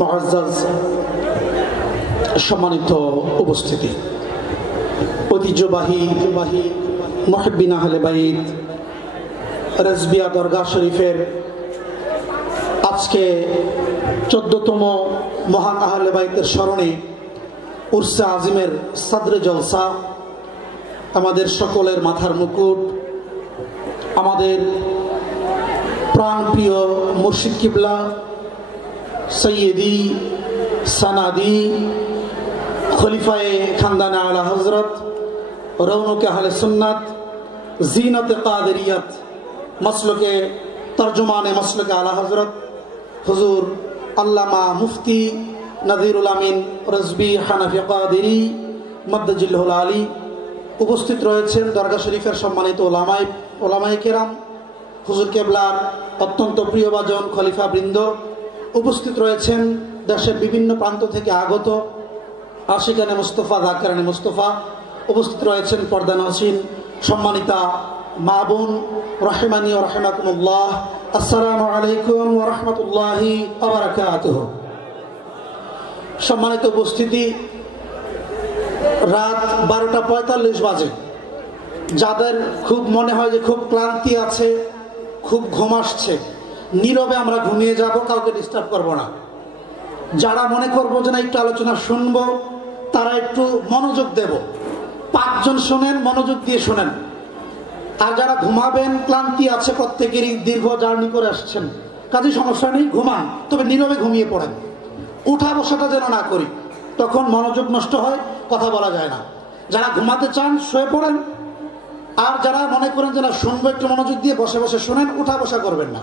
মুআজ্জাজ সম্মানিত উপস্থিতি, ঐতিহ্যবাহী মুহিব্বিন আহলে বাইত রেজবিয়া দরগা শরীফের আজকে 14তম মহান আহলে বাইতের স্মরণে উরসে আজিমের সাদরে জলসা, আমাদের সকলের মাথার মুকুট, আমাদের প্রাণপ্রিয় মুর্শিদ কিবলা সৈয়দি সানাদি খলিফায়ে খানদানে আলা হজরত রৌনকে আহলে সুন্নাত জিনতে কাদেরিয়াত মসলকে তর্জমানে মসলকে আলা হজরত হুজুর আল্লামা মুফতি নজিরুল আমিন রজবি হানাফি কাদেরি মদ্দাজিল্লাহুল আলী উপস্থিত রয়েছেন। দরগা শরীফের সম্মানিত ওলামায়ে কেরাম, হুজুর কেবলার অত্যন্ত প্রিয়ভাজন খলিফা বৃন্দ উপস্থিত রয়েছেন। দেশের বিভিন্ন প্রান্ত থেকে আগত আশিকানে মুস্তফা, জাকিরানে মুস্তফা উপস্থিত রয়েছেন। পর্দানসীন সম্মানিতা মা বোন, রাহিমানি ওয়া রাহিমাকুমুল্লাহ, আসসালামু আলাইকুম ওয়া রাহমাতুল্লাহি ওয়া বারাকাতুহু। সম্মানিত উপস্থিতি, রাত 12:45 বাজে। যাদের খুব মনে হয় যে খুব ক্লান্তি আছে, খুব ঘুম আসছে, নীরবে আমরা ঘুমিয়ে যাব, কাউকে ডিস্টার্ব করব না। যারা মনে করবো যে না একটু আলোচনা শুনবো, তারা একটু মনোযোগ দেব। 5 জন শোনেন, মনোযোগ দিয়ে শোনেন। আর যারা ঘুমাবেন, ক্লান্তি আছে প্রত্যেকেরই, দীর্ঘ জার্নি করে আসছেন, কাজে সমস্যা নেই, ঘুমান, তবে নীরবে ঘুমিয়ে পড়েন। উঠা বসাটা যেন না করি, তখন মনোযোগ নষ্ট হয়, কথা বলা যায় না। যারা ঘুমাতে চান শুয়ে পড়েন, আর যারা মনে করেন যে না শুনবো, একটু মনোযোগ দিয়ে বসে বসে শোনেন, উঠা বসা করবেন না।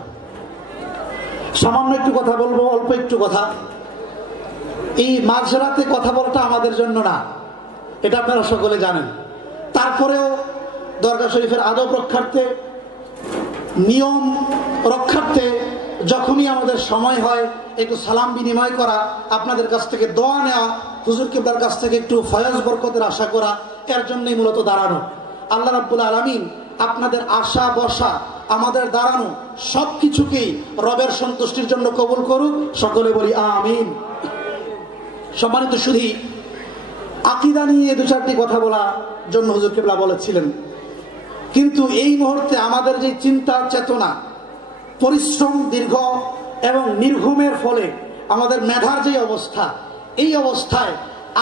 সামান্য একটু কথা বলবো, অল্প একটু কথা। এই মাঝরাতে কথা বলাটা আমাদের জন্য না, এটা আপনারা সকলে জানেন। তারপরেও দরগা শরীফের আদব রক্ষার্থে, নিয়ম রক্ষার্থে যখনই আমাদের সময় হয় একটু সালাম বিনিময় করা, আপনাদের কাছ থেকে দোয়া নেওয়া, হুজুর কিবলার কাছ থেকে একটু ফয়েজ বরকতের আশা করা, এর জন্যই মূলত দাঁড়ানো। আল্লাহ রাব্বুল আলামিন আপনাদের আশা বসা, আমাদের দাঁড়ানো সবকিছুকেই রবের সন্তুষ্টির জন্য কবুল করুক, সকলে বলি আমিন। সম্মানিত সুধী, আকীদা নিয়ে 2-4টি কথা বলার জন্য হুজুর কিবলা বলেছিলেন, কিন্তু এই মুহূর্তে আমাদের যে চিন্তা চেতনা, পরিশ্রম দীর্ঘ এবং নির্ঘুমের ফলে আমাদের মেধার যে অবস্থা, এই অবস্থায়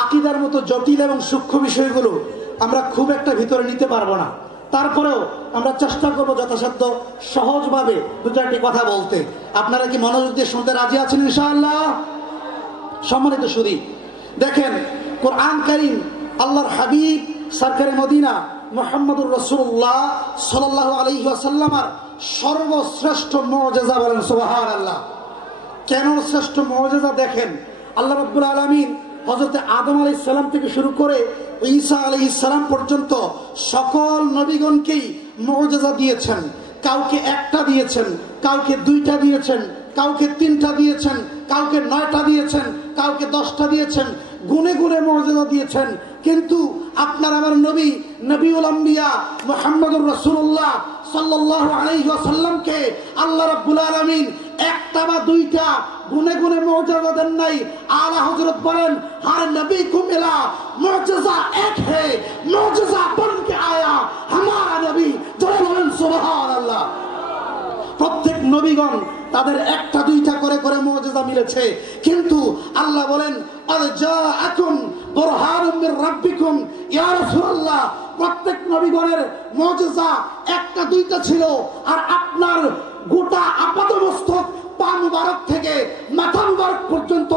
আকীদার মতো জটিল এবং সূক্ষ্ম বিষয়গুলো আমরা খুব একটা ভিতরে নিতে পারবো না। তারপরেও আমরা চেষ্টা করবো যথাসাধ্য সহজভাবে 2-4টি কথা বলতে। আপনারা কি মনোযোগ দিয়ে শুনতে রাজি আছেন ইনশাআল্লাহ? সম্মানিত সুধী, দেখেন কোরআন কারীম আল্লাহর হাবিব সরকারে মদিনা মুহাম্মদুর রাসূলুল্লাহ সাল্লাল্লাহু আলাইহি ওয়াসাল্লামের সর্বশ্রেষ্ঠ মুজিজা, বলেন সুবহানাল্লাহ। কেন শ্রেষ্ঠ মুজিজা? দেখেন আল্লাহ রাব্বুল আলামিন হযরত আদম আলাইহিস সালাম থেকে শুরু করে ঈসা আলাইহিস সালাম পর্যন্ত সকল নবীগণকেই মুজিজা দিয়েছেন। কাউকে 1টা দিয়েছেন, কাউকে 2টা দিয়েছেন, কাউকে 3টা দিয়েছেন, কাউকে 9টা দিয়েছেন, কাউকে 10টা দিয়েছেন, গুনে গুনে মুজিজা দিয়েছেন। কিন্তু আপনার আমার নবী, নবিউল আম্বিয়া মুহাম্মদুর রাসূলুল্লাহ সাল্লাল্লাহু আলাইহি ওয়াসাল্লামকে আল্লাহ রাব্বুল আলামিন 1টা বা 2টা গুনে গুনে মুজিজা দেন নাই। আলা হযরত বলেন, হর নবী কো মিলা মুজিজা এক হে, মুজিজা বনকে আয়া हमारा নবী। জোরে বলেন সুবহানাল্লাহ। প্রত্যেক নবীগণ তাদের 1টা 2টা করে করে মুজিজা মিলেছে, কিন্তু আল্লাহ বলেন আজাআকুম বুরহানুম মির রাব্বিকুম ইয়া রাসূলুল্লাহ। প্রত্যেক নবীগণের মুজিজা 1টা 2টা ছিল, আর আপনার গোটা আপাদমস্তক পা মুবারক থেকে মাথা মুবারক পর্যন্ত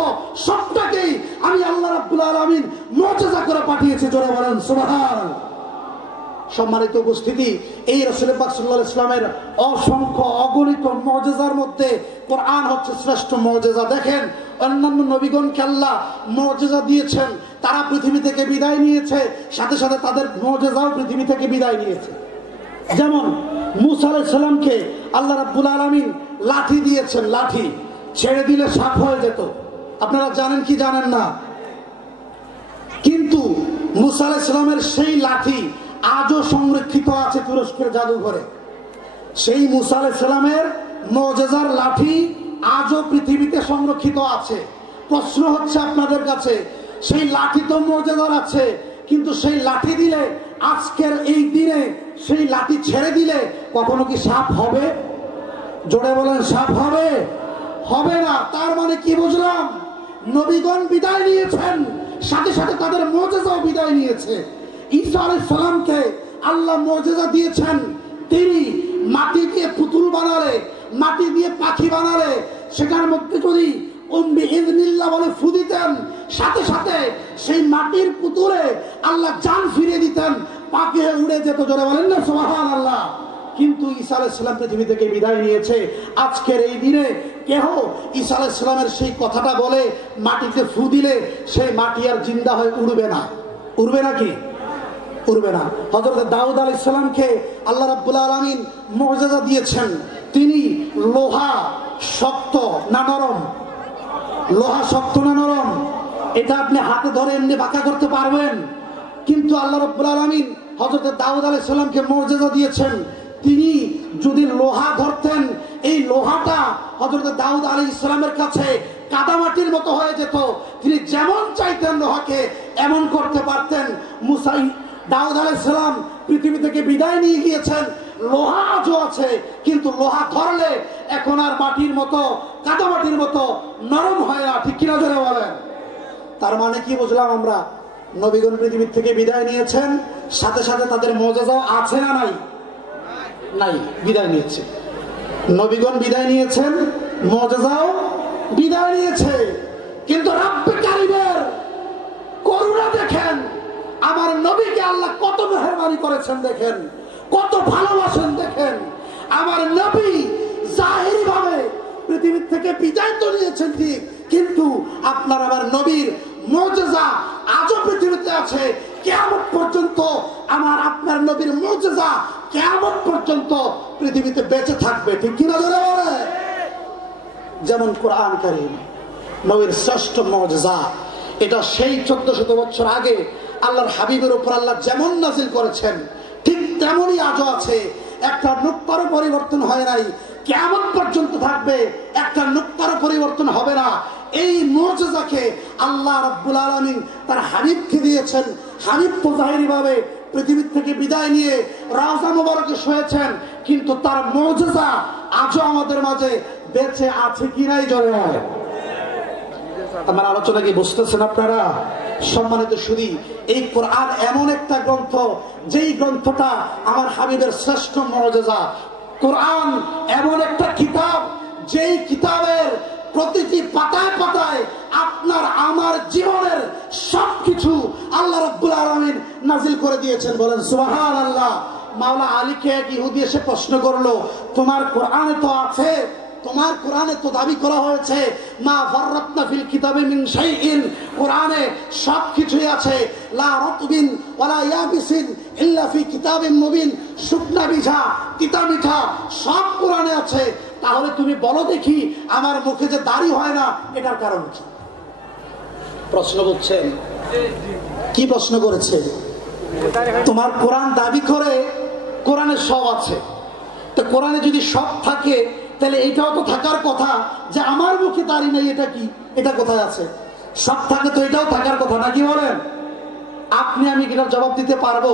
সবটাকেই আমি আল্লাহ রাব্বুল আলামিন মুজিজা করে পাঠিয়েছি। জোরে বলেন সুবহানাল্লাহ। সম্মানিত উপস্থিতি, এই রাসূল পাক সাল্লাল্লাহু আলাইহি ওয়াসাল্লামের অসংখ্য অগণিত মুজিজার মধ্যে কোরআন হচ্ছে শ্রেষ্ঠ মুজিজা। দেখেন অন্যান্য নবীগণকে আল্লাহ মুজিজা দিয়েছেন, তারা পৃথিবী থেকে বিদায় নিয়েছে, সাথে সাথে তাদের মুজিজাও পৃথিবী থেকে বিদায় নিয়েছে। যেমন মূসা আলাইহিস সালামকে আল্লাহ রাব্বুল আলামিন লাঠি দিয়েছেন, লাঠি ছেড়ে দিলে সাপ হয়ে যেত। আপনারা জানেন কি জানেন না? কিন্তু মূসা আলাইহিস সালামের সেই লাঠি আজও সংরক্ষিত আছে তুরস্কের জাদুঘরে। সেই মূসা আলাইহিস সালামের মুজিজার লাঠি আজও পৃথিবীতে সংরক্ষিত আছে। প্রশ্ন হচ্ছে আপনাদের কাছে, সেই লাঠি তো মর্যাদার আছে, কিন্তু সেই লাঠি দিলে আজকের এই দিনে সেই লাঠি ছেড়ে দিলে কখনো কি সাপ হবে? জোরে বলেন, সাপ হবে? হবে না। তার মানে কি বুঝলাম? নবীগণ বিদায় নিয়েছেন, সাথে সাথে তাদের মুজিজাও বিদায় নিয়েছে। ঈসা আলাইহিস সালামকে আল্লাহ মুজিজা দিয়েছেন, তিনি মাটি দিয়ে পুতুল বানালে, মাটি দিয়ে পাখি বানালে, সেটার মধ্যে যদি উম্মি ইযনিল্লাহ বলে ফু দিতেন, সাথে সাথে সেই মাটির পুতুলে আল্লাহ জান ফিরিয়ে দিতেন, পাখি হয়ে উড়ে যেত। জোরে বলেন না সুবহানাল্লাহ। কিন্তু ঈসা আলাইহিস সালাম পৃথিবী থেকে বিদায় নিয়েছে। আজকের এই দিনে কেহ ঈসা আলাইহিস সালামের সেই কথাটা বলে মাটিতে ফু দিলে সেই মাটি আর জিন্দা হয়ে উড়বে না। উড়বে নাকি? উড়বে না। হযরত দাউদ আলাইহিস সালামকে আল্লাহ রাব্বুল আলামিন মুজিজা দিয়েছেন, তিনি লোহা শক্ত না নরম? লোহা শক্ত না নরম? এটা আপনি হাতে ধরে এমনি বাঁকা করতে পারবেন, কিন্তু আল্লাহ রাব্বুল আলামিন হযরত দাউদ আলাইহিস সালামকে মুজিজা দিয়েছেন, তিনি যদি লোহা ধরতেন, এই লোহাটা হযরত দাউদ আলাইহিস সালামের কাছে কাদামাটির মতো হয়ে যেত। তিনি যেমন চাইতেন লোহাকে এমন করতে পারতেন। মুসা দাউদ আলাইহিস সালাম পৃথিবী থেকে বিদায় নিয়ে গিয়েছেন, লোহা আজও আছে, কিন্তু লোহা ধরলে এখন আর মাটির মতো, কাদামাটির মতো নরম হয় না। ঠিক কিনা জোরে বলেন? তার মানে কি বুঝলাম আমরা? নবীগণ পৃথিবী থেকে বিদায় নিয়েছেন, সাথে সাথে তাদের মুজিজাও আছে না নাই? নাই, বিদায় নিয়েছে। নবীগণ বিদায় নিয়েছেন, মুজিজাও বিদায় নিয়েছে। কিন্তু রব্বে কারীমের করুণা দেখেন, আমার নবীকে আল্লাহ কত মেহেরবানি করেছেন দেখেন, কত ভালোবাসেন দেখেন। আমার নবী জাহিরি ভাবে পৃথিবী থেকে বিদায় তো নিয়েছেন ঠিক, কিন্তু আপনার আমার নবীর মুজিজা আজও পৃথিবীতে আছে। কিয়ামত পর্যন্ত আমার আপনার নবীর মুজিজা কিয়ামত পর্যন্ত পৃথিবীতে বেঁচে থাকবে। ঠিক কিনা জোরে বলে? যেমন কোরআন কারীম নবীর শ্রেষ্ঠ মুজিজা, এটা সেই 1400 বছর আগে আল্লাহর হাবিবের উপর আল্লাহ যেমন নাজিল করেছেন ঠিক তেমনই আজও আছে। একটা নুক্তারও পরিবর্তন হয় নাই, কিয়ামত পর্যন্ত থাকবে, একটা নুক্তারও পরিবর্তন হবে না। এই মুজিজাকে আল্লাহ রাব্বুল আলামিন তার হাবিবকে দিয়েছেন। হাবিব তো জাহিরি ভাবে পৃথিবী থেকে বিদায় নিয়ে রাওজা মুবারকে শুয়েছেন, কিন্তু তার মুজিজা আজও আমাদের মাঝে বেঁচে আছে কি নাই? জোরে হয়। আমার আলোচনা কি বুঝতেছেন আপনারা? সম্মানিত শুধু এই কোরআন এমন একটা গ্রন্থ, যেই গ্রন্থটা আমার হাবিবের শ্রেষ্ঠ মুজিজা। কোরআন এমন একটা কিতাব, যেই কিতাবের প্রতিটি পাতায় পাতায় আপনার আমার জীবনের সবকিছু আল্লাহ রাব্বুল আলামিন নাজিল করে দিয়েছেন। বলেন সুবহানাল্লাহ। মাওলা আলীকে এক ইহুদি এসে প্রশ্ন করলো, তোমার কোরআনে তো আছে, তোমার কোরআনে তো দাবি করা হয়েছে মা ফাররাতনা ফিল কিতাবি মিন শাইইন, কোরআনে সবকিছুই আছে, লা রাতবিন ওয়ালা ইয়াবিসিন ইল্লা ফি কিতাবিন মুবিন, শুকনা বিঝা তিতা মিঠা সব কোরআনে আছে। তাহলে তুমি বলো দেখি, আমার মুখে যে দাড়ি হয় না এটার কারণ কি? প্রশ্ন করছেন। কি প্রশ্ন করেছে? তোমার কোরআন দাবি করে কোরআনে সব আছে, তো কোরআনে যদি সব থাকে তাহলে এটাও তো থাকার কথা যে আমার মুখে দাড়ি নেই, এটা কি? এটা কোথায় আছে? সব থাকে তো এটাও থাকার কথা নাকি? বলেন। আপনি আমি কিনা জবাব দিতে পারবো,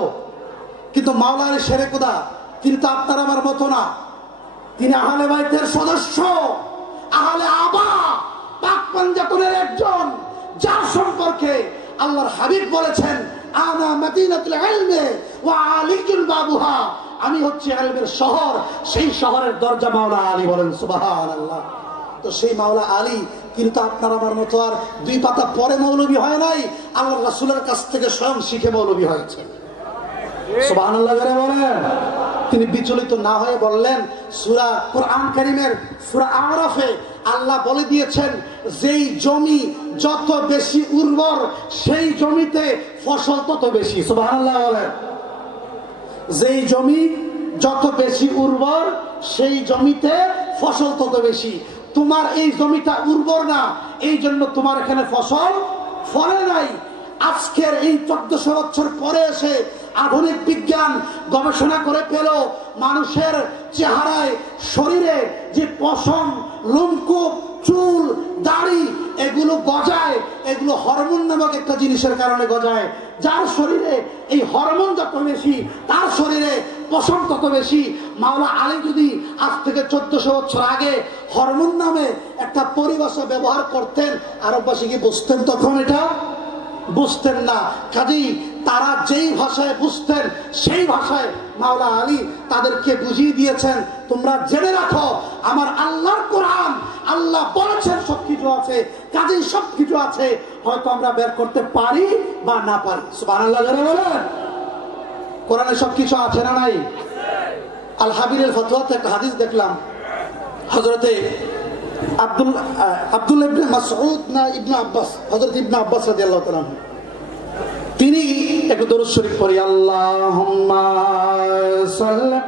কিন্তু মাওলা আলী শেরে খোদা তিনি তো আপনার আমার মতো না। তিনি আহলে বাইতের সদস্য, আহলে আবা, পাক পাঞ্জাতনের একজন, যার সম্পর্কে আল্লাহর হাবিব বলেছেন আনা মাদিনাতুল ইলমি ওয়া আলিজুল বাবুহা, আমি হচ্ছে ইলমের শহর, সেই শহরের দরজা মাওলা আলী। বলেন সুবহানাল্লাহ। তো সেই মাওলা আলী কিন্তু আপনার আমার মতো আর দুই পাতা পরে মৌলবী হয় নাই, আল্লাহর রাসূলের কাছ থেকে স্বয়ং শিখে মৌলবী হয়েছে। সুবহানাল্লাহ বলেন। তিনি বিচলিত না হয়ে বললেন, সূরা কোরআন কারীমের সূরা আরাফে আল্লাহ বলে দিয়েছেন, যেই জমি যত বেশি উর্বর সেই জমিতে ফসল তত বেশি। সুবহানাল্লাহ বলেন। যেই জমি যত বেশি উর্বর সেই জমিতে ফসল তত বেশি। তোমার এই জমিটা উর্বর না, এই জন্য তোমার এখানে ফসল ফলে নাই। আজকের এই 1400 বছর পরে এসে আধুনিক বিজ্ঞান গবেষণা করে পেল মানুষের চেহারায়, শরীরে যে পশম, লোমকূপ, চুল দাড়ি এগুলো গজায়, এগুলো হরমোন নামক একটা জিনিসের কারণে গজায়। যার শরীরে এই হরমোন যত বেশি, তার শরীরে পশম তত বেশি। মাওলা আলী যদি আজ থেকে 1400 বছর আগে হরমোন নামে একটা পরিভাষা ব্যবহার করতেন, আরববাসী কি বুঝতেন তখন? এটা বুঝতেন না। কাজেই তারা যেই ভাষায় বুঝতেন সেই ভাষায় মাওলা আলী তাদেরকে বুঝিয়ে দিয়েছেন, তোমরা জেনে রাখো আমার আল্লাহর কোরআন, আল্লাহ বলেছেন সবকিছু আছে, কাজেই সবকিছু আছে, হয়তো আমরা বের করতে পারি বা না পারি। সুবহানাল্লাহ যারা বলেন, কোরআনে সবকিছু আছে না নাই? আল হাবিরের ফতোয়াতে একটা হাদিস দেখলাম, হযরতে আব্দুল্লাহ ইবনে মাসউদ না ইবনে আব্বাস, হযরত ইবনে আব্বাস রাদিয়াল্লাহু তাআলা তিনি একটু দরুদ শরীফ পড়ি, আল্লাহুম্মা সাল্লি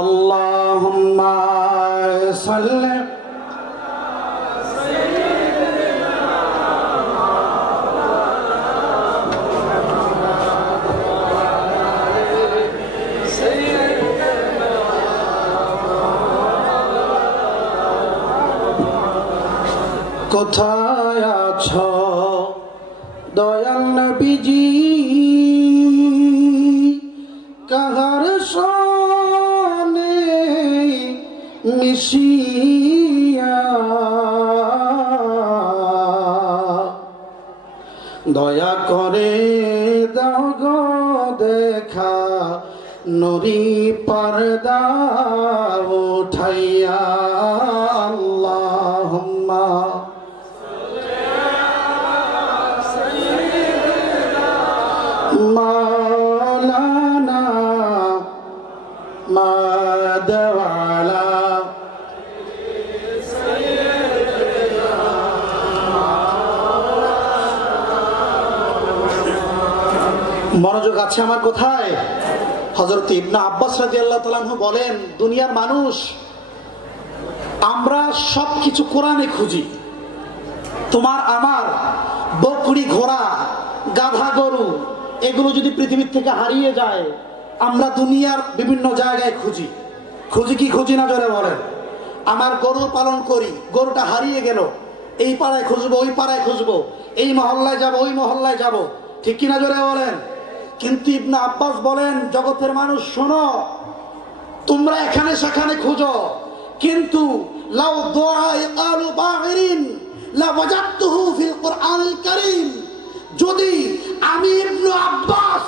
আল্লাহুম্মা সাল্লি কোথায় আছো দয়াল নবীজি, কাহার সনে মিশিয়া, দয়া করে দাও গো দেখা নুরি পর্দা উঠাইয়া। আল্লাহুম্মা মাওলানা মাদওয়ালা মনোযোগ আছে আমার কোথায়? হযরত ইবনে আব্বাস রাদিয়াল্লাহু তাআলা আনহু বলেন, দুনিয়ার মানুষ আমরা সবকিছু কোরআনে খুঁজি। তোমার আমার বকরি, ঘোড়া, গাধা, গরু এগুলো যদি পৃথিবীর থেকে হারিয়ে যায়, আমরা দুনিয়ার বিভিন্ন জায়গায় খুঁজি। খুঁজি কি খুঁজি না জোরে বলেন? আমার গরু পালন করি, গরুটা হারিয়ে গেল, এই পাড়ায় খুঁজবো, ওই পাড়ায় খুঁজবো, এই মহল্লায় যাব, ওই মহল্লায় যাব, ঠিক কিনা জোরে বলেন? কিন্তু ইবনে আব্বাস বলেন, জগতের মানুষ শোনো, তোমরা এখানে সেখানে খুঁজো, কিন্তু লাউ দুআ ইকালু বাগিরিন লা ওয়াজাদতুহু ফিল কুরআনিল কারীম, যদি আমি ইবনে আব্বাস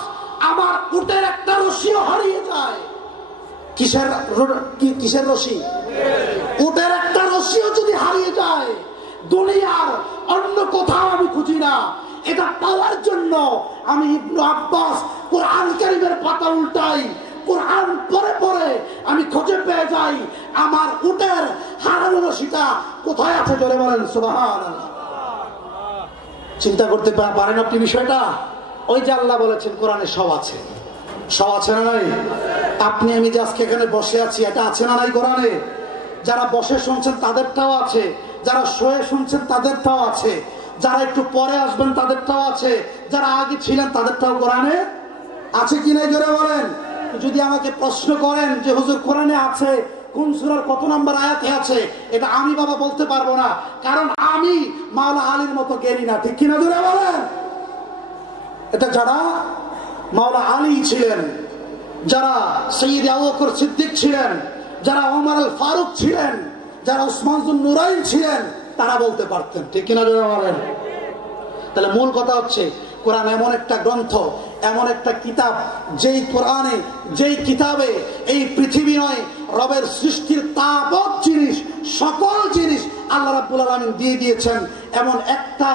আমার উটের একটা রশিও হারিয়ে যায়, কিসের রশি? উটের একটা রশিও যদি হারিয়ে যায়, দুনিয়ার অন্য কোথাও আমি খুঁজি না, এটা পাওয়ার জন্য আমি ইবনে আব্বাস কোরআন কারীমের পাতা উল্টাই, কোরআন পড়ে পড়ে আমি খুঁজে পেয়ে যাই আমার উটের হারানো রশিটা কোথায় আছে। জোরে বলেন সুবহানাল্লাহ। চিন্তা করতে পারেন আপনি বিষয়টা? ওই যে আল্লাহ বলেছেন কোরআনে সব আছে, সব আছে না নাই? আপনি আমি যে আজকে এখানে বসে আছি, এটা আছে না নাই কোরআনে? যারা বসে শুনছেন তাদেরটাও আছে, যারা শুয়ে শুনছেন তাদেরটাও আছে, যারা একটু পরে আসবেন তাদেরটাও আছে, যারা আগে ছিলেন তাদেরটাও কোরআনে আছে কি নাই জোরে বলেন? যদি আমাকে প্রশ্ন করেন যে হুজুর কোরআনে আছে, কোন সূরার কত নাম্বার আয়াতে আছে, এটা আমি বাবা বলতে পারবো না, কারণ আমি মাওলা আলীর মতো জ্ঞানী না, ঠিক কিনা জোরে বলেন? এটা যারা মাওলা আলী ছিলেন, যারা সৈয়দ আবু বকর সিদ্দিক ছিলেন, যারা ওমর আল ফারুক ছিলেন, যারা উসমান যুন নুরাইন ছিলেন, তারা বলতে পারতেন, ঠিক কিনা জোরে বলেন? তাহলে মূল কথা হচ্ছে কোরআন এমন একটা গ্রন্থ, এমন একটা কিতাব, যেই কোরআনে, যেই কিতাবে এই পৃথিবী নয়, রবের সৃষ্টির তাবৎ জিনিস, সকল জিনিস আল্লাহ রাব্বুল আলামিন দিয়ে দিয়েছেন। এমন একটা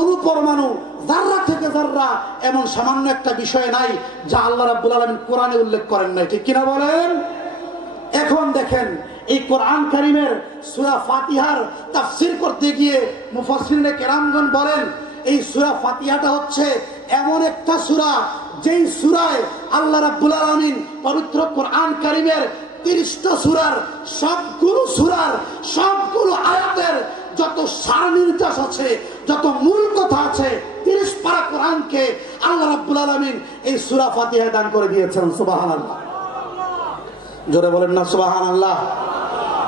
অনুপরমাণু, যাররা থেকে যাররা, এমন সামান্য একটা বিষয় নাই যা আল্লাহ রাব্বুল আলামিন কোরআনে উল্লেখ করেন নাই, ঠিক কিনা বলেন? এখন দেখেন, এই কোরআন কারীমের সূরা ফাতিহার তাফসীর করতে গিয়ে মুফাসসিরিনে কেরামগণ বলেন, এই সূরা ফাতিহাটা হচ্ছে এমন একটা সূরা, যেই সূরায় আল্লাহ রাব্বুল আলামিন পবিত্র কোরআন কারীমের 30টা সূরার সবগুলো আয়াতের যত সারনির্দেশ আছে, যত মূল কথা আছে, 30 পারা কোরআনকে আল্লাহ রাব্বুল আলামিন এই সূরা ফাতিহায় দান করে দিয়েছেন। সুবহানাল্লাহ, জোরে বলেন না সুবহানাল্লাহ।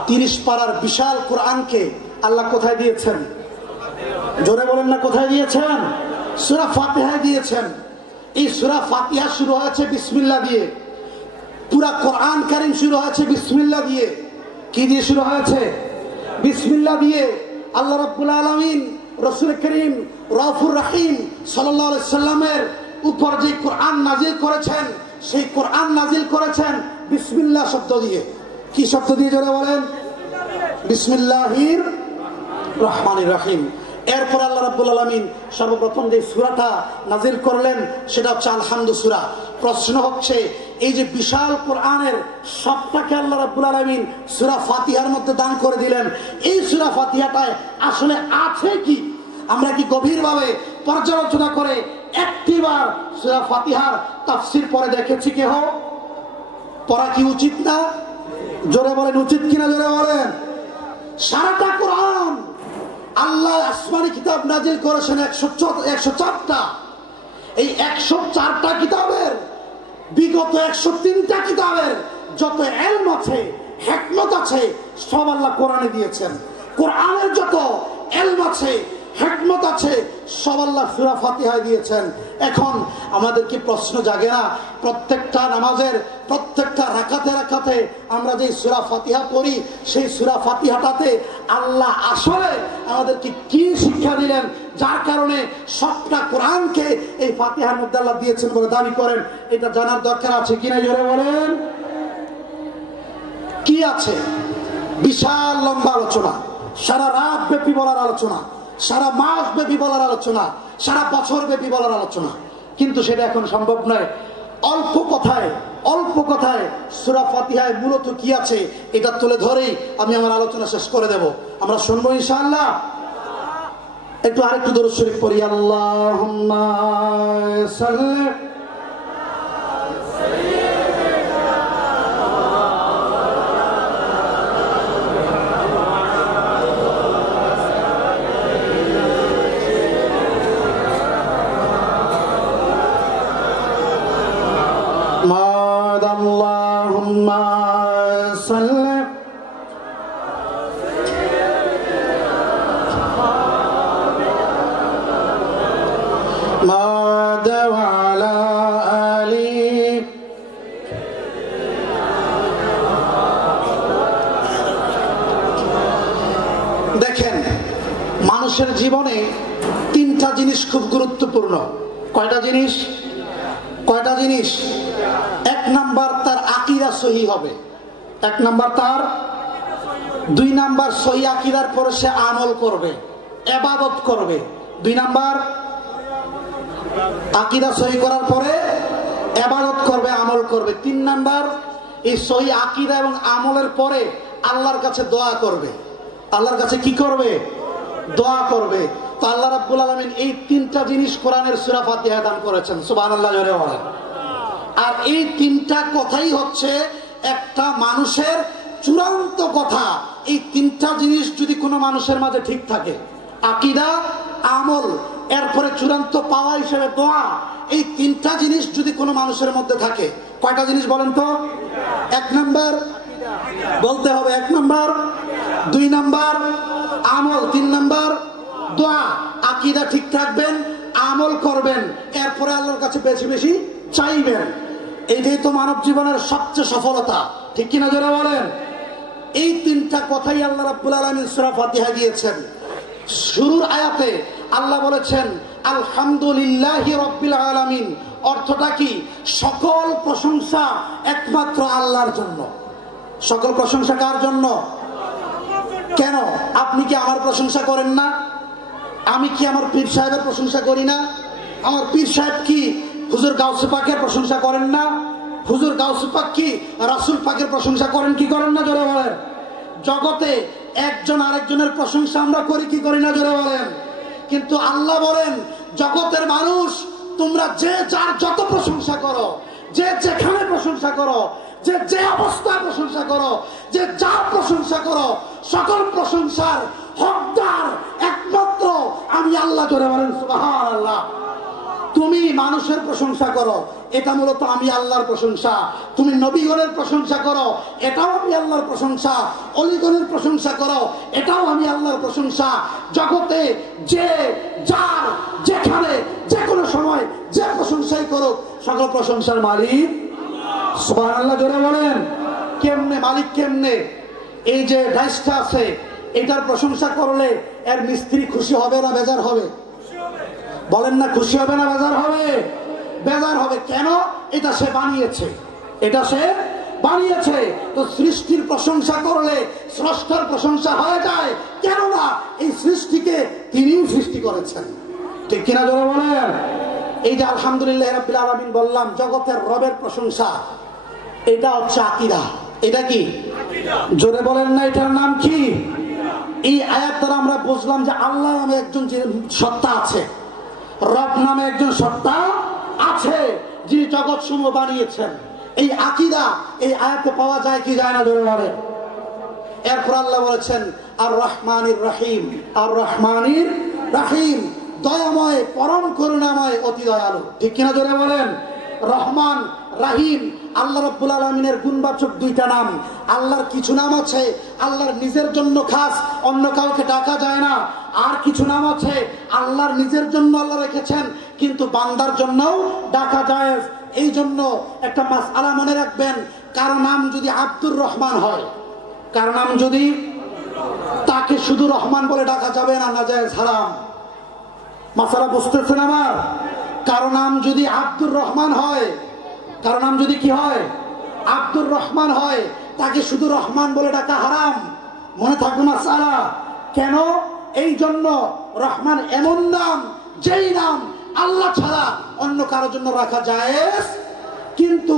30 পারার বিশাল কোরআনকে আল্লাহ কোথায় দিয়েছেন? জোরে বলেন না কোথায় দিয়েছেন? সূরা ফাতিহায় দিয়েছেন। এই সূরা ফাতিহা শুরু হয়েছে বিসমিল্লাহ দিয়ে, পুরা কোরআন কারীম শুরু হয়েছে বিসমিল্লাহ দিয়ে। কি দিয়ে শুরু হয়েছে? বিসমিল্লাহ দিয়ে। আল্লাহ রাব্বুল আলামিন রাসূল করিম রাউফুর রহিম সাল্লাল্লাহু আলাইহি সাল্লামের উপর যে কোরআন নাজিল করেছেন, সেই কোরআন নাজিল করেছেন বিসমিল্লাহ শব্দ দিয়ে। কি শব্দ দিয়ে? জোরে বলেন, বিসমিল্লাহির রহমানির রহিম। এরপর আল্লাহ রাব্বুল আলামিন সর্বপ্রথম যে সূরাটা নাজিল করলেন সেটা হচ্ছে আলহামদু সূরা। প্রশ্ন হচ্ছে, এই যে বিশাল কোরআনের সবটাকে আল্লাহ রাব্বুল আলামিন সূরা ফাতিহার মধ্যে দান করে দিলেন, এই সূরা ফাতিহাটায় আসলে আছে কি? আমরা কি গভীরভাবে পর্যালোচনা করে একটিবার সূরা ফাতিহার তাফসীর পড়ে দেখেছি? কেহ পড়া কি উচিত না? জোরে বলেন, উচিত কিনা? জোরে বলেন। সারাটা কোরআন আল্লাহ আসমানি কিতাব নাজিল করেছেন 104টা। এই 104টা কিতাবের বিগত 103টা কিতাবের যত ইলম আছে, হিকমত আছে, সব আল্লাহ কোরআনে দিয়েছেন। কোরআনের যত ইলম আছে, হিকমত আছে, সব আল্লাহ সূরা ফাতিহায় দিয়েছেন। এখন আমাদের কি প্রশ্ন জাগে না? প্রত্যেকটা নামাজের প্রত্যেকটা রাকাতে আমরা যে সূরা ফাতিহা পড়ি, সেই সূরা ফাতিহাটাতে আল্লাহ আসলে আমাদেরকে কি শিক্ষা দিলেন, যার কারণে সবটা কোরআনকে এই ফাতিহার মধ্যে আল্লাহ দিয়েছেন বলে দাবি করেন? এটা জানার দরকার আছে কিনা? জোরে বলেন, কি আছে? বিশাল লম্বা আলোচনা, সারা রাত ব্যাপী বলার আলোচনা, সারা মাস ব্যাপী বলার আলোচনা, সারা বছর ব্যাপী বলার আলোচনা, কিন্তু সেটা এখন সম্ভব নয়। অল্প কথায় সূরা ফাতিহায় মূলত কি আছে এটা তুলে ধরেই আমি আমার আলোচনা শেষ করে দেব। আমরা শুনবো ইনশাআল্লাহ। একটু আরেকটু দরুদ শরীফ পড়ি। আল্লাহুম্মা সাল্লি اللهم صل محمد وعلى آله। দেখেন, মানুষের জীবনে 3টা জিনিস খুব গুরুত্বপূর্ণ। কয়টা জিনিস? কয়টা জিনিস? 1 নাম্বার তার আকীদা সহি হবে, 1 নাম্বার তার। 2 নাম্বার সহি আকীদার পরে সে আমল করবে, ইবাদত করবে। 2 নাম্বার আকীদা সহি করার পরে ইবাদত করবে, আমল করবে। 3 নাম্বার এই সহি আকীদা এবং আমলের পরে আল্লাহর কাছে দোয়া করবে। আল্লাহর কাছে কি করবে? দোয়া করবে। তো আল্লাহ রাব্বুল আলামিন এই 3টা জিনিস কোরআনের সূরা ফাতিহায় দান করেছেন। সুবহানাল্লাহ জোরে বলেন। আর এই 3টা কথাই হচ্ছে একটা মানুষের চূড়ান্ত কথা। এই 3টা জিনিস যদি কোনো মানুষের মাঝে ঠিক থাকে, আকীদা, আমল, এরপরে চূড়ান্ত পাওয়া হিসেবে দোয়া, এই 3টা জিনিস যদি কোনো মানুষের মধ্যে থাকে, কয়টা জিনিস বলেন তো? 1 নাম্বার বলতে হবে, 1 নাম্বার। 2 নাম্বার আমল, 3 নাম্বার দোয়া। আকীদা ঠিক রাখবেন, আমল করবেন, এরপরে আল্লাহর কাছে বেশি বেশি চাইবেন। এইটাই তো মানব জীবনের সবচেয়ে সফলতা, ঠিক কিনা জোরে বলেন? এই 3টা কথাই আল্লাহ রাব্বুল আলামিন সূরা ফাতিহা দিয়েছেন। শুরুর আয়াতে আল্লাহ বলেছেন আলহামদুলিল্লাহি রাব্বিল আলামিন। অর্থটা কি? সকল প্রশংসা একমাত্র আল্লাহর জন্য। সকল প্রশংসা কার জন্য? কেন? আপনি কি আমার প্রশংসা করেন না? আমি কি আমার পীর সাহেবের প্রশংসা করি না? আমার পীর সাহেব কি হুজুর গাউসে পাকের প্রশংসা করেন না? হুজুর গাউসে পাক কি রাসূল পাকের প্রশংসা করেন কি করেন না? জোরে বলেন। জগতে একজন আরেকজনের প্রশংসা আমরা করি কি করি না? জোরে বলেন। কিন্তু আল্লাহ বলেন, জগতের মানুষ তোমরা যে যার যত প্রশংসা করো, যে যেখানে প্রশংসা করো, যে যে অবস্থায় প্রশংসা করো, যে যার প্রশংসা করো, সকল প্রশংসার হকদার একমাত্র আমি আল্লাহ। জোরে বলেন সুবহানাল্লাহ। তুমি মানুষের প্রশংসা করো, এটা মূলত আমি আল্লাহর প্রশংসা। তুমি নবীগণের প্রশংসা করো, এটাও আমি আল্লাহর প্রশংসা। অলিগণের প্রশংসা করো, এটাও আমি আল্লাহর প্রশংসা। জগতে যে যার যেখানে যে কোনো সময় যে প্রশংসাই করো, সকল প্রশংসার মালিক সুবহানাল্লাহ। জোরে বলেন। কেমনে মালিক? কেমনে? এই যে ডাইসটা আছে, এটার প্রশংসা করলে এর মিস্ত্রি খুশি হবে না বেজার হবে? বলেন না, খুশি হবে না বেজার হবে? বেজার হবে। কেন? এটা সে বানিয়েছে, এটা সে বানিয়েছে। তো সৃষ্টির প্রশংসা করলে স্রষ্টার প্রশংসা হয়ে যায়। কেননা এই সৃষ্টিকে তিনিই সৃষ্টি করেছেন। ঠিক কিনা জোরে বলেন। এই যে আলহামদুলিল্লাহ রাব্বিল আলামিন বললাম, জগতের রবের প্রশংসা, এটা হচ্ছে আকীদা। এটা কি? জোরে বলেন না, এটার নাম কি? এই আয়াত দ্বারা আমরা বুঝলাম যে আল্লাহ নামে একজন সত্তা আছে, রব নামে একজন সত্তা আছে, যিনি জগৎ সমূহ বানিয়েছেন। এই আকীদা এই আয়াতে পাওয়া যায় কি যায় না? জোরে বলেন। এরপর আল্লাহ বলেছেন আর রহমানির রহিম, আর রহমানির রহিম, দয়াময়, পরম করুণাময়, অতি দয়ালু। ঠিক কিনা জোরে বলেন। রহমান, রাহিম, আল্লাহ রাব্বুল আলামিনের গুণবাচক দুইটা নাম। আল্লাহর কিছু নাম আছে আল্লাহর নিজের জন্য খাস, অন্য কাউকে ডাকা যায় না। আর কিছু নাম আছে আল্লাহর নিজের জন্য আল্লাহ রেখেছেন, কিন্তু বান্দার জন্যও ডাকা যায়। এই জন্য একটা মাসআলা মনে রাখবেন, কারো নাম যদি আব্দুর রহমান হয়, কারো নাম যদি, তাকে শুধু রহমান বলে ডাকা যাবে না, নাজায়েজ, হারাম। মাসালা বুঝতেছেন আমার? কারো নাম যদি আব্দুর রহমান হয়, কারো নাম যদি কি হয়? আব্দুর রহমান হয়, তাকে শুধু রহমান বলে ডাকা হারাম। মনে থাকবে মাসালা। কেন? এই জন্য রহমান এমন নাম, যেই নাম আল্লাহ ছাড়া অন্য কারোর জন্য রাখা জায়েজ, কিন্তু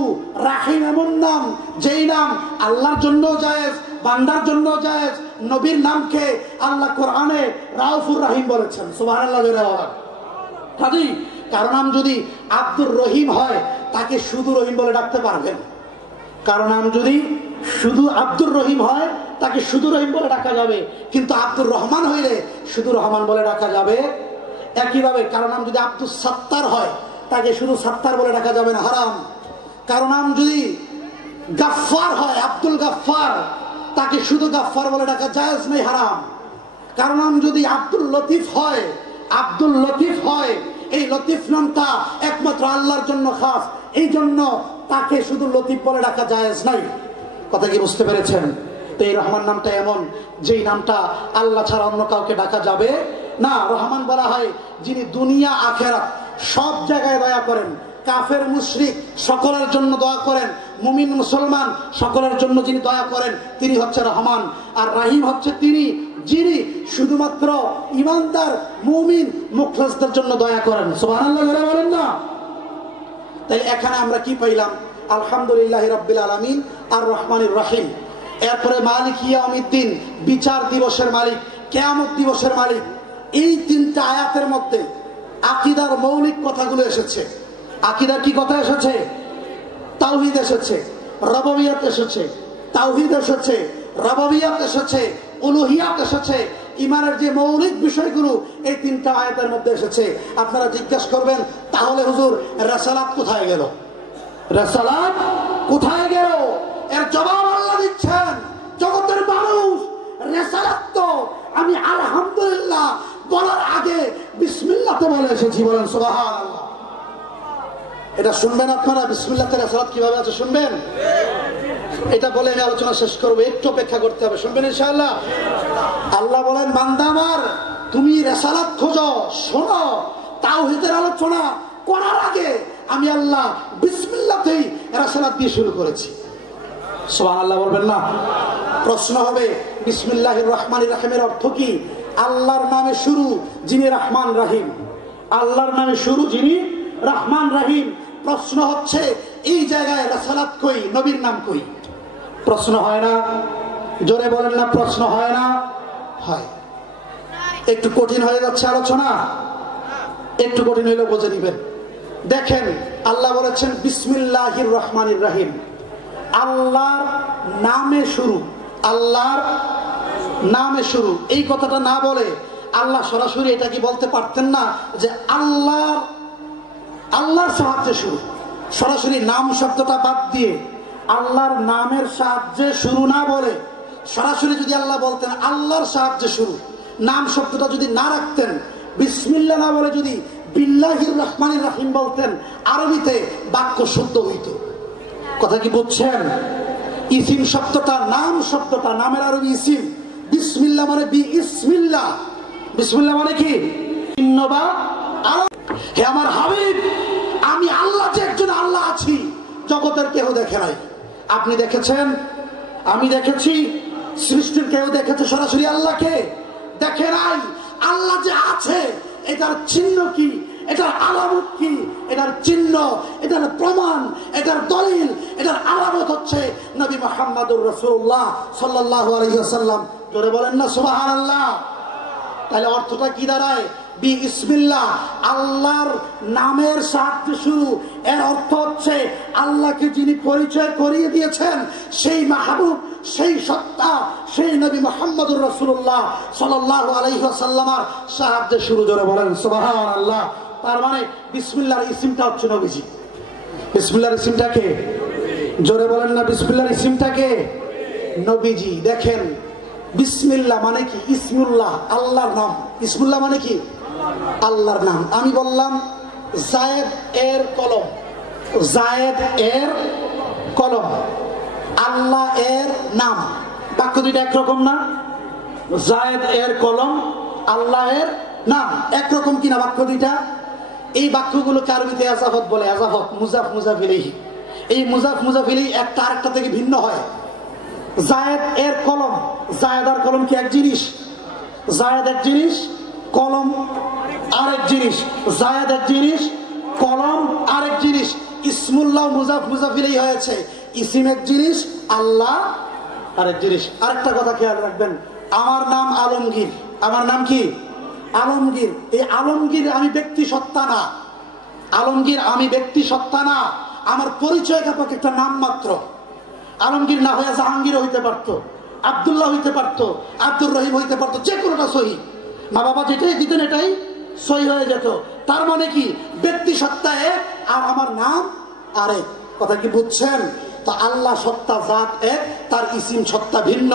রাহিম এমন নাম, যেই নাম আল্লাহর জন্য জায়েজ, বান্দার জন্য জায়েজ। নবীর নামকে আল্লাহ কোরআনে রাউফুর রাহিম বলেছেন। সুবহানাল্লাহ। কাজী কারো নাম যদি আব্দুর রহিম হয়, তাকে শুধু রহিম বলে ডাকতে পারবেন। কারো নাম যদি শুধু আব্দুর রহিম হয়, তাকে শুধু রহিম বলে ডাকা যাবে, কিন্তু আব্দুর রহমান হইলে শুধু রহমান বলে ডাকা যাবে। একইভাবে কারো নাম যদি আব্দুল সাত্তার হয়, তাকে শুধু সাত্তার বলে ডাকা যাবে না, হারাম। কারো নাম যদি গাফফার হয়, আব্দুল গাফফার, তাকে শুধু গাফফার বলে ডাকা জায়েজ নেই, হারাম। কারো নাম যদি আব্দুল লতিফ হয়, আব্দুল লতিফ হয়, এই লতিফ নামটা একমাত্র আল্লাহর জন্য খাস, এই জন্য তাকে শুধু লতিফ বলে ডাকা জায়েজ নাই। কথা কি বুঝতে পেরেছেন? তো এই রহমান নামটা এমন, যেই নামটা আল্লাহ ছাড়া অন্য কাউকে ডাকা যাবে না। রহমান বলা হয় যিনি দুনিয়া আখেরাত সব জায়গায় দয়া করেন। কাফের মুশরিক সকলের জন্য দয়া করেন, মুমিন মুসলমান সকলের জন্য যিনি দয়া করেন, তিনি হচ্ছে রহমান। আর রাহিম হচ্ছে তিনি, যিনি শুধুমাত্র ইমানদার মুমিন মুখলিসদের জন্য দয়া করেন। সুবহানাল্লাহ বলেন না? তাই এখানে আমরা কি পাইলাম? আলহামদুলিল্লাহ রাব্বিল আলামিন, আর রহমানির রহিম। এরপরে মালিক ইয়াউমিদ্দিন, বিচার দিবসের মালিক, কিয়ামত দিবসের মালিক। এই তিনটা আয়াতের মধ্যে আকীদার মৌলিক কথাগুলো এসেছে। আকীদার কি কথা এসেছে? তাওহীদ এসেছে, রুবুবিয়্যাত এসেছে, তাওহীদ এসেছে, রুবুবিয়্যাত এসেছে, উলুহিয়াত এসেছে। ঈমানের যে মৌলিক বিষয়গুলো এই তিনটা আয়াতের মধ্যে এসেছে। আপনারা জিজ্ঞাসা করবেন, তাহলে হুজুর রিসালাত কোথায় গেল? রিসালাত কোথায় গেল? এর জবাব আল্লাহ দিচ্ছেন। জগতের মানুষ, রিসালাত তো আমি আলহামদুলিল্লাহ বলার আগে বিসমিল্লাহতে বলে এসেছি। বলেন সুবহানাল্লাহ। এটা শুনবেন আপনারা? বিসমিল্লাহতে রিসালাত কিভাবে আছে শুনবেন? এটা বলে আমি আলোচনা শেষ করবো, একটু অপেক্ষা করতে হবে। শুনবেন ইনশাআল্লাহ? আল্লাহ বলেন, বান্দা আমার, তুমি রিসালাত খোঁজো, শোনো। তাওহীদের আলোচনা করার আগে আমি আল্লাহ বিসমিল্লাহতেই রিসালাত দিয়ে শুরু করেছি। সুবহানাল্লাহ বলবেন না? প্রশ্ন হবে, বিসমিল্লাহির রহমানির রহিমের অর্থ কি? আল্লাহর নামে শুরু, যিনি রহমান রহিম। আল্লাহর নামে শুরু, যিনি রহমান রহিম। প্রশ্ন হচ্ছে, এই জায়গায় রিসালাত কই, নবীর নাম কই? প্রশ্ন হয় না? জোরে বলেন না, প্রশ্ন হয় না? হয়। একটু কঠিন হয়ে যাচ্ছে আলোচনা, একটু কঠিন হইলে বুঝে নিবেন। দেখেন, আল্লাহ বলেছেন বিসমিল্লাহির রহমানির রহিম। আল্লাহর নামে শুরু, আল্লাহর নামে শুরু। এই কথাটা না বলে আল্লাহ সরাসরি এটা কি বলতে পারতেন না যে আল্লাহর সাহায্যে শুরু? সরাসরি নাম শব্দটা বাদ দিয়ে আল্লাহর নামের সাহায্যে শুরু না বলে সরাসরি যদি আল্লাহ বলতেন আল্লাহর সাহায্যে শুরু, নাম শব্দটা যদি না রাখতেন, বিসমিল্লাহ না বলে যদি বিল্লাহির রহমানির রহিম বলতেন, আরবিতে বাক্য শুদ্ধ হইত। কথা কি বুঝছেন? ইসিম শব্দটা, নাম শব্দটা, নামের আরবি ইসিম। বিসমিল্লাহ মানে বিসমিল্লাহ, বিসমিল্লাহ মানে কি? হে আমার হাবিব, আমি আল্লাহ যে একজন আল্লাহ আছি, জগতের কেউ দেখে নাই। আপনি দেখেছেন, আমি দেখেছি, সৃষ্টির কেউ দেখেছে সরাসরি আল্লাহকে? দেখে নাই। আল্লাহ যে আছে এটার চিহ্ন কি, এটার আলামত কি? এটার চিহ্ন, এটার প্রমাণ, এটার দলিল, এটার আলামত হচ্ছে নবী মুহাম্মদুর রাসূলুল্লাহ সাল্লাল্লাহু আলাইহি ওয়াসাল্লাম। জোরে বলেন না সুবহানাল্লাহ। তাহলে অর্থটা কি দাঁড়ায়? বিসমিল্লাহ, আল্লাহর নামের সাহায্যে শুরু। এর অর্থ হচ্ছে আল্লাহকে যিনি পরিচয় করিয়ে দিয়েছেন সেই মাহবুব, সেই সত্তা, সেই নবী মুহাম্মদুর রাসূলুল্লাহ সাল্লাল্লাহু আলাইহি ওয়াসাল্লামের সাহায্যে শুরু। জোরে বলেন সুবহানাল্লাহ। তার মানে বিসমিল্লাহর ইসিমটা হচ্ছে নবীজি। বিসমিল্লাহর ইসিমটা কে? জোরে বলেন না, বিসমিল্লাহর ইসিমটা কে? নবীজি। দেখেন, বিসমিল্লাহ মানে কি? ইসমুল্লাহ, আল্লাহর নাম। ইসমুল্লাহ মানে কি? আল্লাহর নাম। আমি বললাম জায়েদ এর কলম, জায়েদ এর কলম, আল্লাহ এর নাম। বাক্য দুইটা একরকম না? জায়েদ এর কলম, আল্লাহ এর নাম একরকম কিনা বাক্য দুইটা? এই বাক্যগুলোকে আরবিতে আযাফত বলে। আযাফত, মুজাফ মুজাফ ইলাইহি। এই মুজাফ মুজাফ ইলাইহি একটা আরেকটা থেকে ভিন্ন হয়। জায়েদ এর কলম, জায়েদ আর কলম কি এক জিনিস? জায়েদ এক জিনিস, কলম আরেক জিনিস। জায়েদ এক জিনিস, কলম আরেক জিনিস। ইসমুল্লাহ মুজাফ মুজাফ ইলাইহি হয়েছে, ইসিম এক জিনিস, আল্লাহ আরেক জিনিস। আরেকটা কথা খেয়াল রাখবেন, আমার নাম আলমগীর। আমার নাম কি? আলমগীর। এই আলমগীর আমি ব্যক্তি সত্তা না। আলমগীর আমি ব্যক্তি সত্তা না, আমার পরিচয় জ্ঞাপক একটা নাম মাত্র। আলমগীর না হয়ে জাহাঙ্গীর হইতে পারতো, আব্দুল্লাহ হইতে পারতো, আব্দুর রহিম হইতে পারতো, যে কোনোটা সহি। মা বাবা যেটাই দিতেন এটাই সহি হয়ে যেত। তার মানে কি? ব্যক্তি সত্তা এক আর আমার নাম আরেক। কথা কি বুঝছেন? তা আল্লাহ সত্তা জাত এক, তার ইসিম সত্তা ভিন্ন।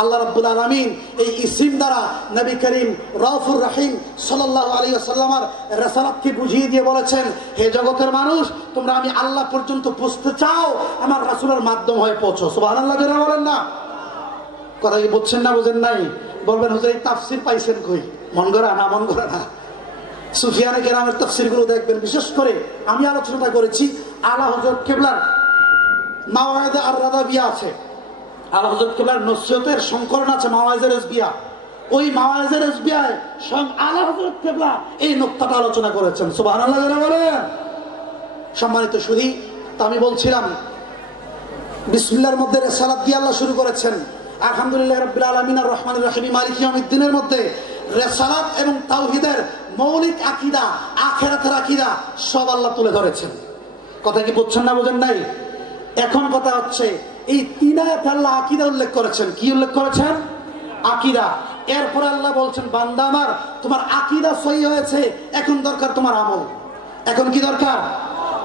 আল্লাহ রাব্বুল আলামিন এই ইসিম দ্বারা নবী করিম রাউফুর রহিম সাল্লাল্লাহু আলাইহি ওয়াসাল্লামের রিসালাতকে বুঝিয়ে দিয়ে বলেছেন, হে জগতের মানুষ, তোমরা আমি আল্লাহ পর্যন্ত পৌঁছতে চাও, আমার রাসূলের মাধ্যম হয়ে পৌঁছো। সুবহানাল্লাহ জোরে বলেন না। কথা কি বুঝছেন না বুঝেন নাই? বলবেন হুজুর এই তাফসীর পাইছেন কই? মন গড়া না, মন গড়া না। সুফিয়ানে কেরামের তাফসীরগুলো দেখবেন। বিশেষ করে আমি আলোচনাটা করেছি আলা হযরত কিবলার মাওয়াইদে আর রাদাবিয়া আছে, আলা হযরত কিবলার নসিহতের সংকলন আছে মাওয়াইজে রাজবিয়া। ওই মাওয়াইজে রাজবিয়ায় স্বয়ং আলা হযরত কিবলা এই নুকতাটা আলোচনা করেছেন। সুবহানাল্লাহ বলেন। সম্মানিত সুধী, তা আমি বলছিলাম বিসমিল্লাহর মধ্যে রিসালাত দিয়ে আল্লাহ শুরু করেছেন। আলহামদুলিল্লাহ রাব্বিল আলামিন আর রহমানির রহিম মালিকি ইয়াউমিদ্দিনের মধ্যে রিসালাত এবং তাওহীদের মৌলিক আকীদা, আখিরাতের আকীদা সব আল্লাহ তুলে ধরেছেন। কথা কি বুঝছেন না বুঝেন নাই? এখন কথা হচ্ছে এই তিন আয়াতে আল্লাহ আকীদা উল্লেখ করেছেন। কি উল্লেখ করেছেন? আকীদা। এরপরে আল্লাহ বলছেন, বান্দা আমার, তোমার আকীদা সহি হয়েছে, এখন দরকার তোমার আমল। এখন কি দরকার?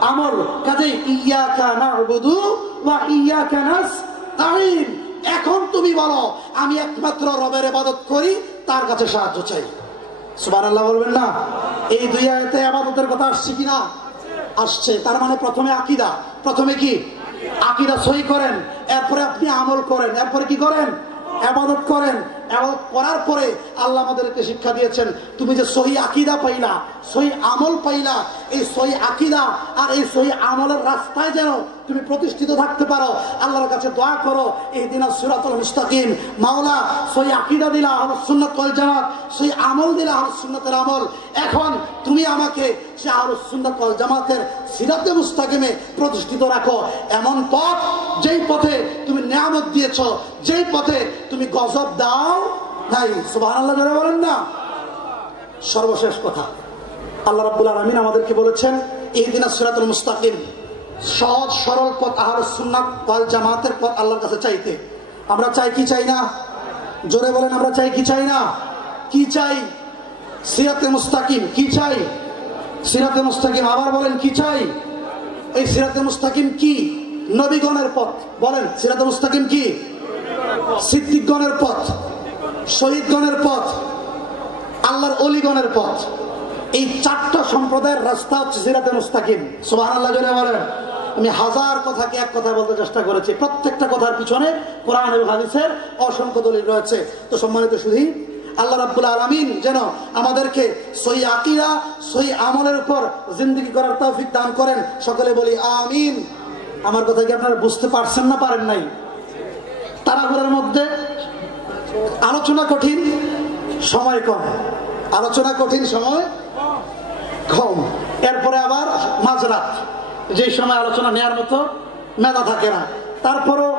আমল। কাজেই ইয়্যাকা না'বুদু ওয়া ইয়্যাকা নাস্তাঈন। এখন তুমি বলো আমি একমাত্র রবের ইবাদত করি, তার কাছে সাহায্য চাই। সুবহানাল্লাহ বলবেন না? এই দুই আয়াতে ইবাদতের কথা আসছে কিনা? আসছে। তার মানে প্রথমে আকীদা। প্রথমে কি? আকীদা সহি করেন, এরপরে আপনি আমল করেন, এরপরে কি করেন? ইবাদত করেন। ইবাদত করার পরে আল্লাহ আমাদেরকে শিক্ষা দিয়েছেন, তুমি যে সহি আকীদা পাইলা, সহি আমল পাইলা, এই সহি আকীদা আর এই সহি আমলের রাস্তায় যেন তুমি প্রতিষ্ঠিত থাকতে পারো, আল্লাহর কাছে দোয়া করো, ইহদিনাস সিরাতাল মুস্তাকিম। মাওলা সহি আকীদা দিলা আহলুস সুন্নাত ওয়াল জামাত, সহি আমল দিলা আহলুস সুন্নাতের আমল। এখন তুমি আমাকে সে আহলুস সুন্নাত ওয়াল জামাতের সিরাতে মুস্তাকিমে প্রতিষ্ঠিত রাখো, এমন পথ যেই পথে তুমি নিয়ামত দিয়েছো, যেই পথে তুমি গজব দাও নাই। সুবহানাল্লাহ যারা বলেন না। সর্বশেষ কথা, আল্লাহ রাব্বুল আলামিন আমাদেরকে বলেছেন ইহদিনাস সিরাতাল মুস্তাকিম, সহজ সরল পথ আহলুস সুন্নাত ওয়াল জামাতের পথ আল্লাহর কাছে চাইতে। আমরা চাই কি চাই না? জোরে বলেন, আমরা চাই কি চাই না? কি চাই? সিরাতে মুস্তাকিম। কি চাই? সিরাতে মুস্তাকিম। আবার বলেন, কি চাই? এই সিরাতে মুস্তাকিম কি? নবীগণের পথ। বলেন, সিরাতে মুস্তাকিম কি? সিদ্দিকগণের পথ, শহীদগণের পথ, আল্লাহর ওলিগণের পথ। এই চারটা সম্প্রদায়ের রাস্তা হচ্ছে সিরাতে মুস্তাকিম। সুবহানাল্লাহ জোরে বলেন। আমি হাজার কথাকে এক কথা বলতে চেষ্টা করেছি, প্রত্যেকটা কথার পিছনে কোরআন এবং হাদিসের অসংখ্য দলিল রয়েছে। তো সম্মানিত শুধু আল্লাহ রাব্বুল আলামিন যেন আমাদেরকে সহি আকীদা, সহি আমলের উপর জিন্দেগি করার তৌফিক দান করেন। সকলে বলি আমিন। আমার কথা কি আপনারা বুঝতে পারছেন না পারেন নাই? তাড়াহুড়োর মধ্যে আলোচনা কঠিন, সময় কম। আলোচনা কঠিন, সময় কম। এরপরে আবার মাঝরাত, যে সময় আলোচনা নেওয়ার মতো মেধা থাকে না। তারপরও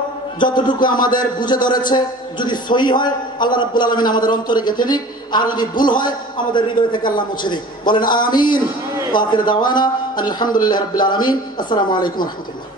যতটুকু আমাদের বুঝে ধরেছে, যদি সহি হয় আল্লাহ রাব্বুল আলামিন আমাদের অন্তরে গেঁথে দিক, আর যদি ভুল হয় আমাদের হৃদয় থেকে আল্লাহ মুছে দিক। বলেন আমিন। ওয়া আখিরু দাওয়ানা আলহামদুলিল্লাহি রাব্বিল আলামিন। আসসালামু আলাইকুম ওয়া রাহমাতুল্লাহ।